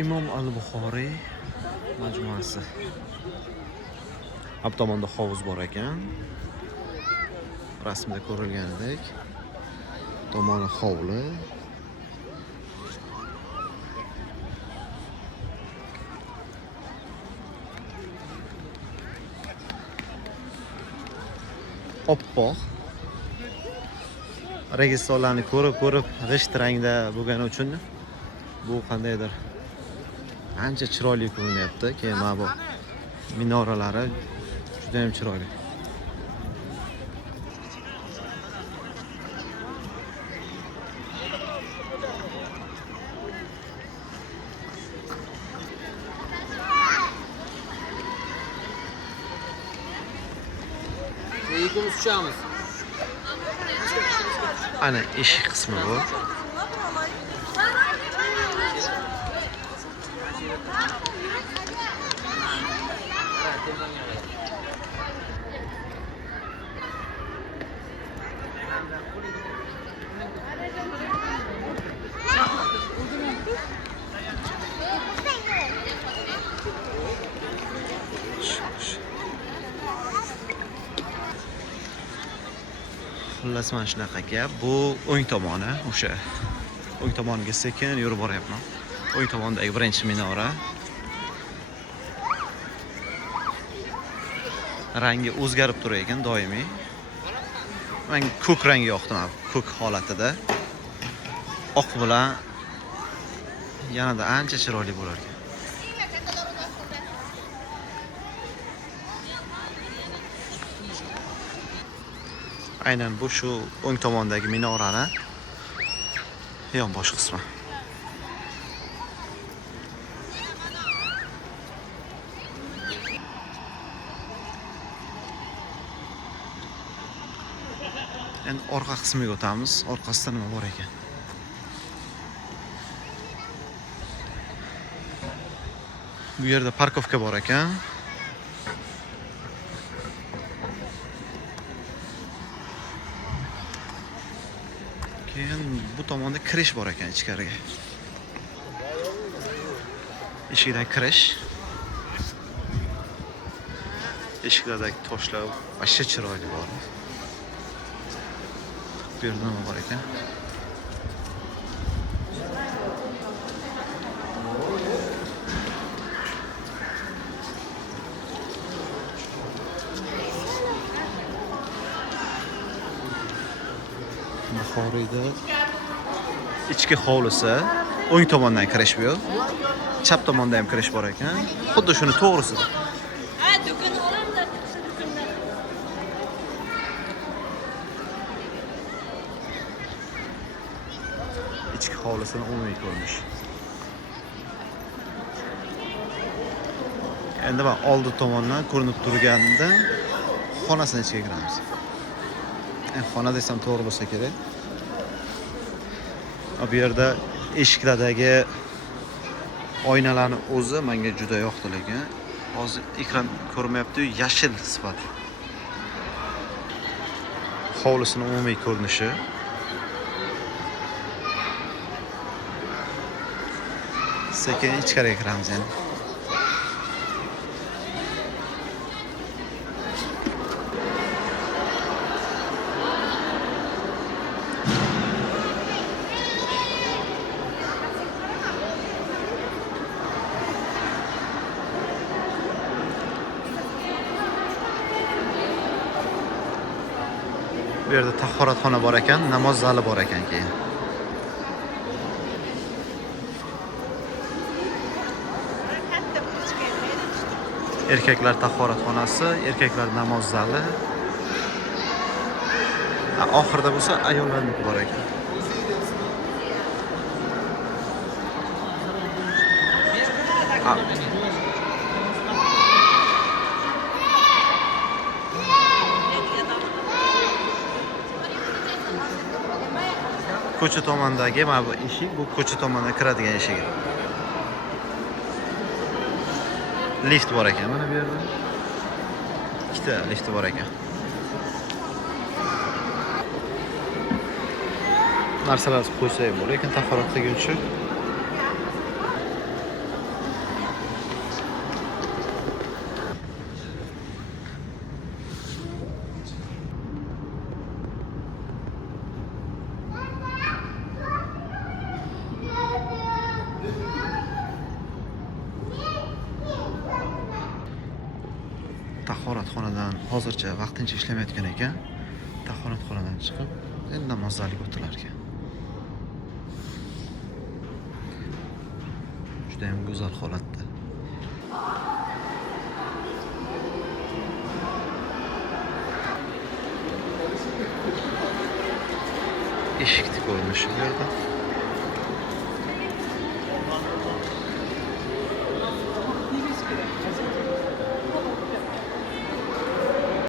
Imom al-Buxoriy majmuasi. Bu tomonda hovuz bor ekan. Rasmda ko'rilganidek. Tomoni hovli. Oppoq. Registonlarni ko'rib g'isht rangda bo'lgani uchun bu qandaydir ancha chiroyli ko'rinyapti. Keyin mana bu minoralari juda ham chiroyli. İkimiz uçağımız. Ana eshik qismi bu. Xullas mana shunaqa gap. Bu o'ng tomoni, o'sha o'ng tomoniga sekin yurib boryapman. O'ng tomondagi birinchi minora. Rangi o'zgarib turar ekan doimiy. Menga ko'k rangi yoqdi, mana ko'k holatida. Oq bilan yanada ancha chiroyli bo'lar ekan. Aynan bu shu o'ng tomondagi minorani yonbosh qismi. Endi orqa qismiga o'tamiz. Orqasida nima bor ekan? Bu yerda parkovka bor ekan. Keyin bu tomonda kirish bor ekan ichkariga. Eshikdan kirish. Eshiklardagi toshlar vashcha chiroyli bor. Bu yerda nima bor ekan? Buxoriyda ichki hovlisi, o'ng tomondan kirish bu. Chap tomonda ham kirish bor ekan. Xuddi shuni to'g'risida. İçki hovlisini umumiy ko'rinish. Endi men oldi tomondan ko'rinib turganda xonasining ichiga kiramiz. Xona desam to'g'ri bo'lsa kerak. Bu yerda eshiklardagi oynalarni o'zi menga juda yoqdi lekin hozir ekran ko'rmayapti, yashil sifat. Hovlisining umumiy ko'rinishi. Sekin ichkariga kiramiz endi. Bu yerda tahoratxona bor ekan, namoz zali bor ekan keyin. Erkaklar tahoratxonasi, erkaklar namoz zali. Oxirida bo'lsa ayollarniki bor ekan. Ko'cha tomondagi mana bu eshik, bu ko'cha tomondan kiradigan eshik. Lift bor ekan mana bu yerda. Ikkita lift bor ekan. Narsalar qo'ysak bo'lar ekan tahorat qilguncha. hozircha vaqtincha ishlamayotgan ekan. Tahoratxonadan chiqib, endi namozlarga o'tirar ekan. Juda ham go'zal holatda. Eshikni ko'rinishi bu yerda.